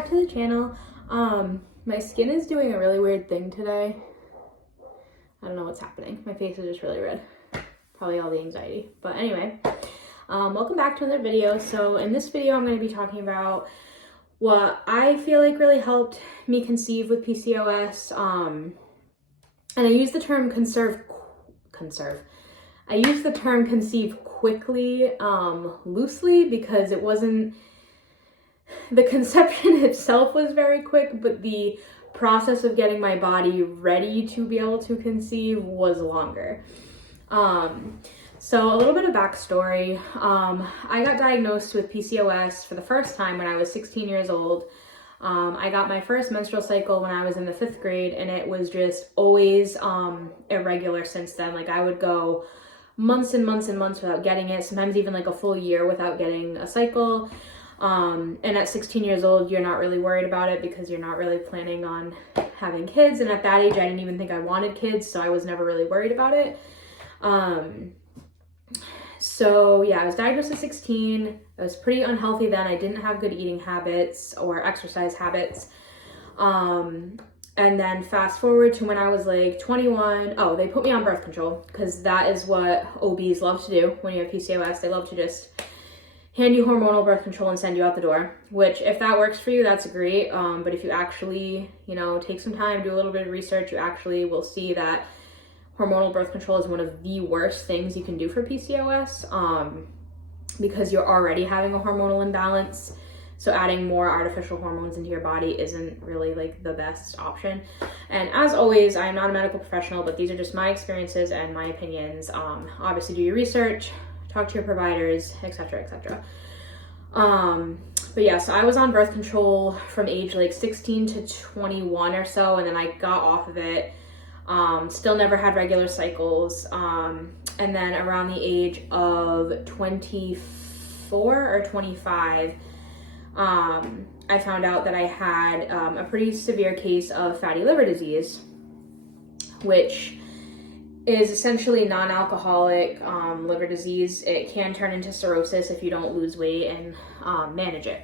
back to the channel. My skin is doing a really weird thing today. I don't know what's happening. My face is just really red. Probably all the anxiety. But anyway, welcome back to another video. So in this video, I'm going to be talking about what I feel like really helped me conceive with PCOS. And I use the term I use the term conceive quickly, loosely, because it wasn't, the conception itself was very quick, but the process of getting my body ready to be able to conceive was longer. So a little bit of backstory. I got diagnosed with PCOS for the first time when I was 16 years old. I got my first menstrual cycle when I was in the 5th grade, and it was just always irregular since then. Like, I would go months and months and months without getting it, sometimes even like a full year without getting a cycle. And at 16 years old, you're not really worried about it because you're not really planning on having kids. And at that age, I didn't even think I wanted kids, so I was never really worried about it. So yeah, I was diagnosed at 16. I was pretty unhealthy then. I didn't have good eating habits or exercise habits. And then fast forward to when I was like 21. Oh, they put me on birth control because that is what OBs love to do when you have PCOS. They love to just hand you hormonal birth control and send you out the door, which if that works for you, that's great. But if you actually, take some time, do a little bit of research, you actually will see that hormonal birth control is one of the worst things you can do for PCOS, because you're already having a hormonal imbalance. So adding more artificial hormones into your body isn't really like the best option. And as always, I'm not a medical professional, but these are just my experiences and my opinions. Obviously do your research, talk to your providers, etc., etc. But yeah, so I was on birth control from age like 16 to 21 or so, and then I got off of it. Still never had regular cycles. And then around the age of 24 or 25, I found out that I had a pretty severe case of fatty liver disease, which is essentially non-alcoholic liver disease. It can turn into cirrhosis if you don't lose weight and manage it.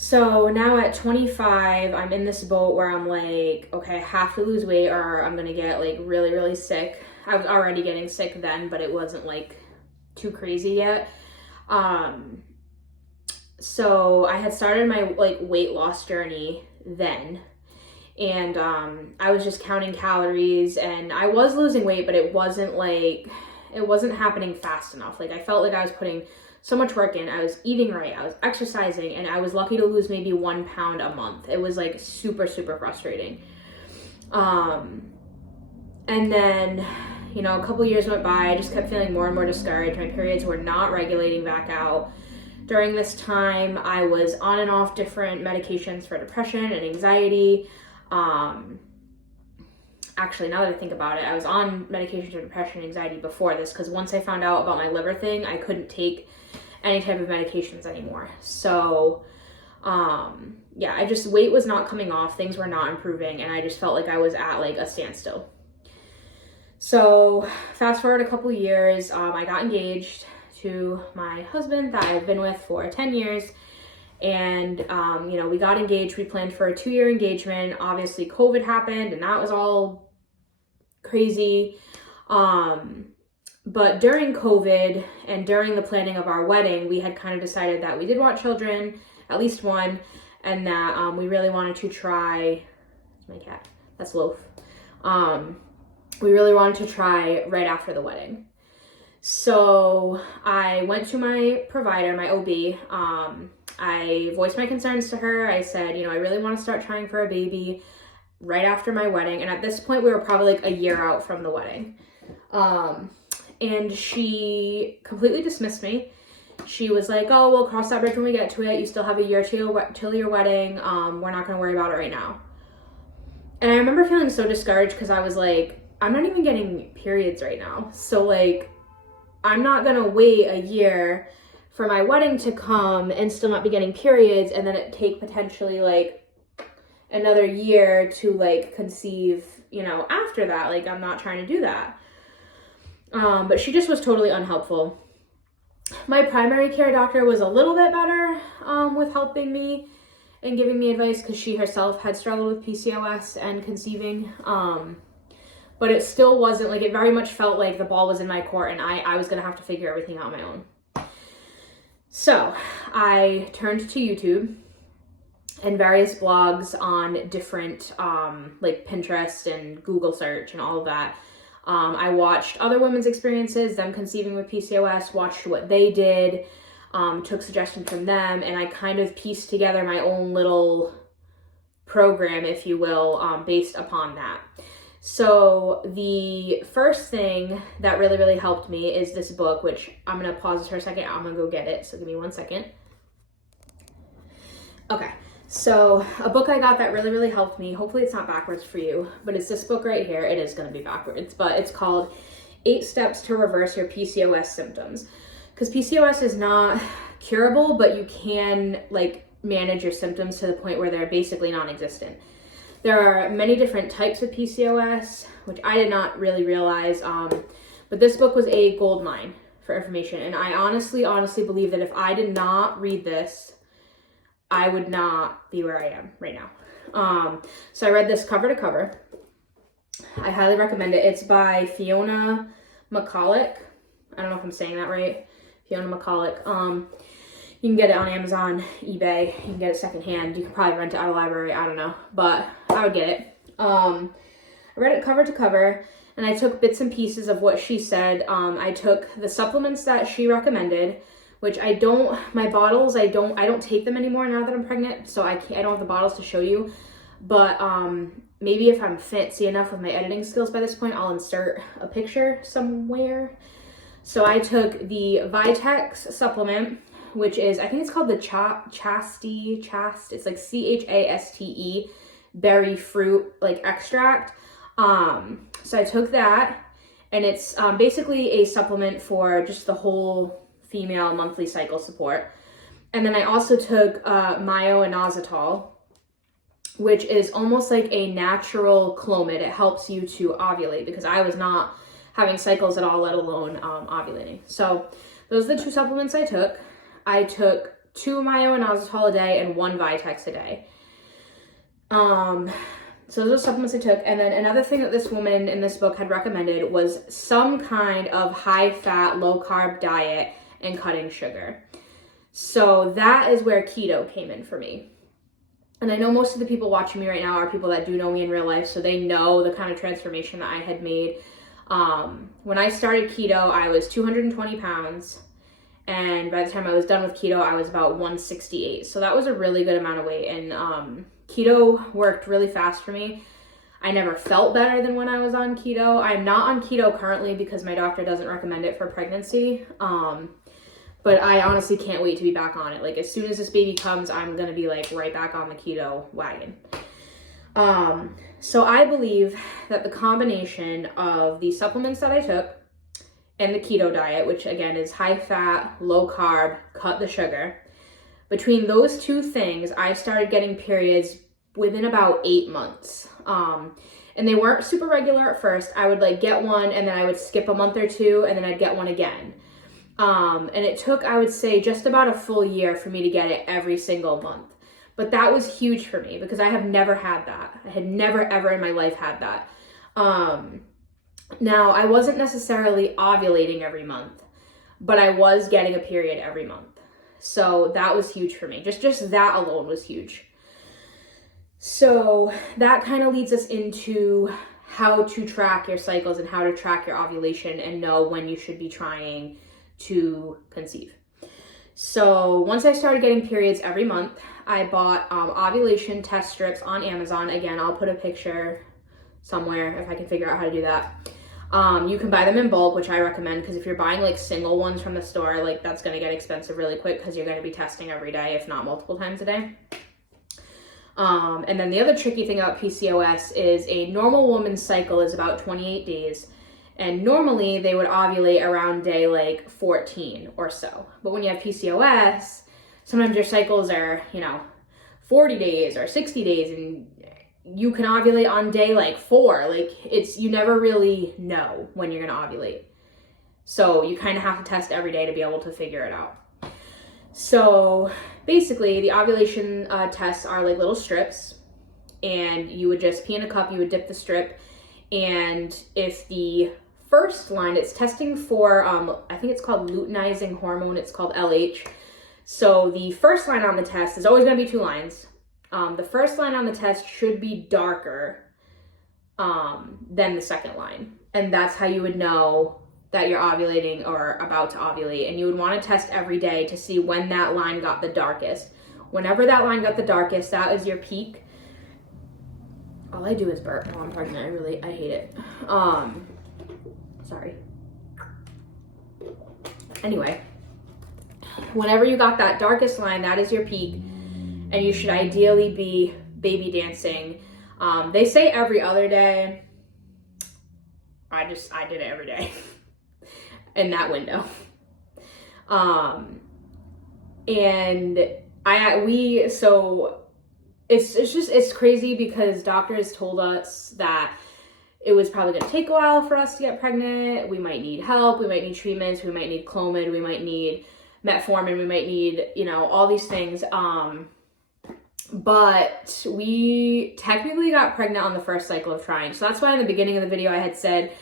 So now at 25, I'm in this boat where I'm like, okay, I have to lose weight or I'm gonna get like really, really sick. I was already getting sick then, but it wasn't like too crazy yet. So I had started my like weight loss journey then, and I was just counting calories, and I was losing weight, but it wasn't happening fast enough. Like, I felt like I was putting so much work in. I was eating right, I was exercising, and I was lucky to lose maybe 1 pound a month. It was like super, super frustrating. And then, a couple years went by. I just kept feeling more and more discouraged. My periods were not regulating back out. During this time, I was on and off different medications for depression and anxiety. Actually, now that I think about it, I was on medication for depression and anxiety before this, because once I found out about my liver thing, I couldn't take any type of medications anymore. So, yeah, weight was not coming off, things were not improving, and I just felt like I was at like a standstill. So, fast forward a couple years, I got engaged to my husband that I've been with for 10 years. And, we got engaged. We planned for a 2-year engagement. Obviously, COVID happened, and that was all crazy. But during COVID and during the planning of our wedding, we had kind of decided that we did want children, at least one, and that we really wanted to try, that's my cat, that's Loaf. We really wanted to try right after the wedding. So I went to my provider, my OB. I voiced my concerns to her. I said, I really want to start trying for a baby right after my wedding. And at this point, we were probably like a year out from the wedding. And she completely dismissed me. She was like, oh, we'll cross that bridge when we get to it. You still have a year till your wedding. We're not going to worry about it right now. And I remember feeling so discouraged because I was like, I'm not even getting periods right now. So like, I'm not going to wait a year for my wedding to come and still not be getting periods, and then it take potentially like another year to like conceive, after that. Like, I'm not trying to do that. But she just was totally unhelpful. My primary care doctor was a little bit better with helping me in giving me advice because she herself had struggled with PCOS and conceiving. But it still wasn't, like, it very much felt like the ball was in my court and I was going to have to figure everything out on my own. So I turned to YouTube and various blogs on different, like Pinterest and Google search and all of that. I watched other women's experiences, them conceiving with PCOS, watched what they did, took suggestions from them, and I kind of pieced together my own little program, if you will, based upon that. So the first thing that really, really helped me is this book, which I'm going to pause this for a second. I'm going to go get it. So give me 1 second. Okay. So a book I got that really, really helped me. Hopefully it's not backwards for you, but it's this book right here. It is going to be backwards, but it's called 8 Steps to Reverse Your PCOS Symptoms. Because PCOS is not curable, but you can like manage your symptoms to the point where they're basically non-existent. There are many different types of PCOS, which I did not really realize, but this book was a gold mine for information. And I honestly believe that if I did not read this, I would not be where I am right now. So I read this cover to cover. I highly recommend it. It's by Fiona McCulloch. I don't know if I'm saying that right. Fiona McCulloch. You can get it on Amazon, eBay. You can get it secondhand. You can probably rent it out of a library. I don't know, but I would get it. I read it cover to cover, and I took bits and pieces of what she said. I took the supplements that she recommended, which I don't take them anymore now that I'm pregnant, so I don't have the bottles to show you. But maybe if I'm fancy enough with my editing skills by this point, I'll insert a picture somewhere. So I took the Vitex supplement, which is, I think it's called the Chaste, it's like CHASTE berry fruit like extract. So I took that, and it's basically a supplement for just the whole female monthly cycle support. And then I also took Myo-Inositol, which is almost like a natural Clomid. It helps you to ovulate because I was not having cycles at all, let alone ovulating. So those are the 2 supplements I took. I took 2 Myo-Inositol a day and 1 Vitex a day. So those are supplements I took. And then another thing that this woman in this book had recommended was some kind of high-fat, low-carb diet and cutting sugar. So that is where keto came in for me. And I know most of the people watching me right now are people that do know me in real life, so they know the kind of transformation that I had made. When I started keto, I was 220 pounds. And by the time I was done with keto, I was about 168. So that was a really good amount of weight. And keto worked really fast for me. I never felt better than when I was on keto. I'm not on keto currently because my doctor doesn't recommend it for pregnancy. But I honestly can't wait to be back on it. Like, as soon as this baby comes, I'm going to be like right back on the keto wagon. So I believe that the combination of the supplements that I took and the keto diet, which again is high fat, low carb, cut the sugar. Between those 2 things, I started getting periods within about 8 months. And they weren't super regular at first. I would like get one and then I would skip a month or 2 and then I'd get one again. And it took, I would say, just about a full year for me to get it every single month. But that was huge for me because I have never had that. I had never ever in my life had that. Now, I wasn't necessarily ovulating every month, but I was getting a period every month. So that was huge for me. Just that alone was huge. So that kind of leads us into how to track your cycles and how to track your ovulation and know when you should be trying to conceive. So once I started getting periods every month, I bought ovulation test strips on Amazon. Again, I'll put a picture somewhere if I can figure out how to do that. You can buy them in bulk, which I recommend, because if you're buying like single ones from the store, like that's going to get expensive really quick because you're going to be testing every day, if not multiple times a day. And then the other tricky thing about PCOS is a normal woman's cycle is about 28 days. And normally they would ovulate around day like 14 or so. But when you have PCOS, sometimes your cycles are, 40 days or 60 days, and you can ovulate on day like 4. Like you never really know when you're going to ovulate. So you kind of have to test every day to be able to figure it out. So basically the ovulation tests are like little strips, and you would just pee in a cup, you would dip the strip, and if the first line, it's testing for, I think it's called luteinizing hormone, it's called LH. So the first line on the test is always gonna be 2 lines. The first line on the test should be darker than the second line. And that's how you would know that you're ovulating or about to ovulate. And you would want to test every day to see when that line got the darkest. Whenever that line got the darkest, that is your peak. All I do is burp while I'm pregnant. I hate it. Sorry. Anyway, whenever you got that darkest line, that is your peak. And you should ideally be baby dancing. They say every other day. I did it every day in that window. So it's crazy because doctors told us that it was probably going to take a while for us to get pregnant. We might need help. We might need treatments. We might need Clomid. We might need metformin. We might need, all these things. But we technically got pregnant on the first cycle of trying. So that's why in the beginning of the video I had said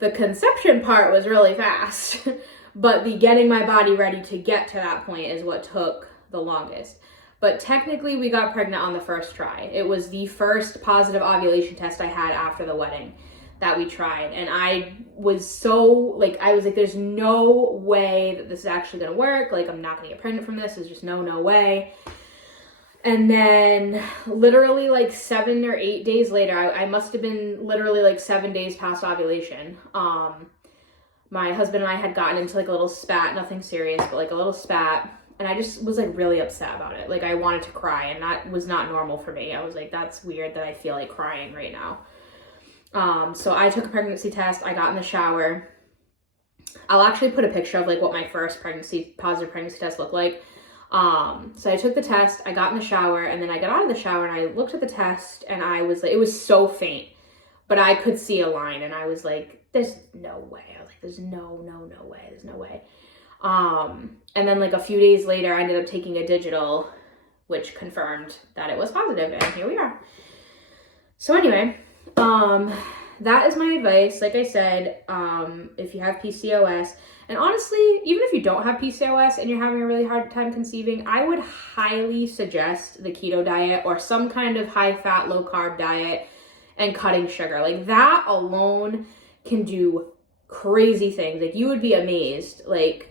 the conception part was really fast, but the getting my body ready to get to that point is what took the longest. But technically we got pregnant on the first try. It was the first positive ovulation test I had after the wedding that we tried. And I was so I was like, there's no way that this is actually gonna work. Like, I'm not gonna get pregnant from this. There's just no way. And then literally 7 or 8 days later, I must have been literally 7 days past ovulation. My husband and I had gotten into a little spat, nothing serious, but a little spat. And I just was really upset about it. I wanted to cry, and that was not normal for me. I was like, that's weird that I feel like crying right now. So I took a pregnancy test. I got in the shower. I'll actually put a picture of what my first positive pregnancy test looked like. So I took the test, I got in the shower, and then I got out of the shower and I looked at the test, and I was it was so faint, but I could see a line, and I was like, there's no way. I was like, there's no way. There's no way. And then a few days later, I ended up taking a digital, which confirmed that it was positive, and here we are. So anyway, that is my advice. Like I said, if you have PCOS, and honestly, even if you don't have PCOS and you're having a really hard time conceiving, I would highly suggest the keto diet or some kind of high-fat, low-carb diet and cutting sugar. That alone can do crazy things. You would be amazed. I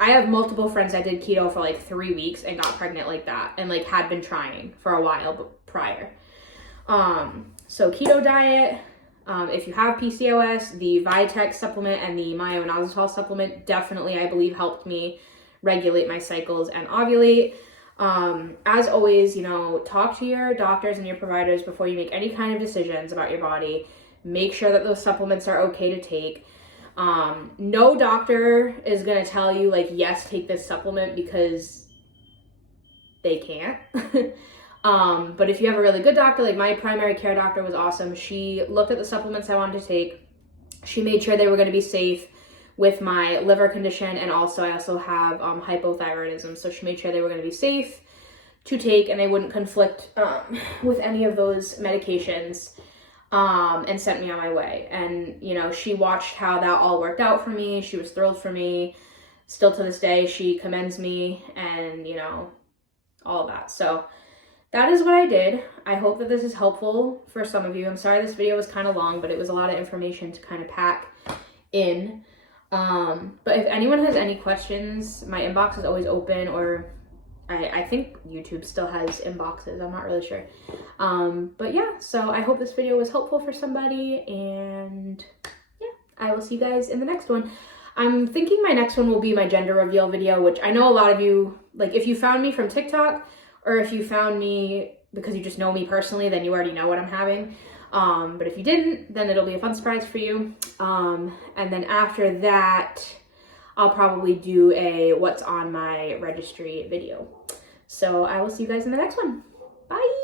have multiple friends that did keto for 3 weeks and got pregnant like that, and had been trying for a while prior. So keto diet. If you have PCOS, the Vitex supplement and the Myo-Inositol supplement definitely, I believe, helped me regulate my cycles and ovulate. As always, talk to your doctors and your providers before you make any kind of decisions about your body. Make sure that those supplements are okay to take. No doctor is going to tell you, yes, take this supplement, because they can't. But if you have a really good doctor, my primary care doctor was awesome. She looked at the supplements I wanted to take. She made sure they were going to be safe with my liver condition, and also I also have hypothyroidism. So she made sure they were going to be safe to take and they wouldn't conflict with any of those medications, and sent me on my way. And, she watched how that all worked out for me. She was thrilled for me. Still to this day, she commends me, and, all of that. So that is what I did. I hope that this is helpful for some of you. I'm sorry this video was kind of long, but it was a lot of information to kind of pack in. But if anyone has any questions, my inbox is always open, or I think YouTube still has inboxes. I'm not really sure. But yeah, so I hope this video was helpful for somebody, and yeah, I will see you guys in the next one. I'm thinking my next one will be my gender reveal video, which I know a lot of you, if you found me from TikTok, or if you found me because you just know me personally, then you already know what I'm having. But if you didn't, then it'll be a fun surprise for you. And then after that, I'll probably do a what's on my registry video. So I will see you guys in the next one. Bye.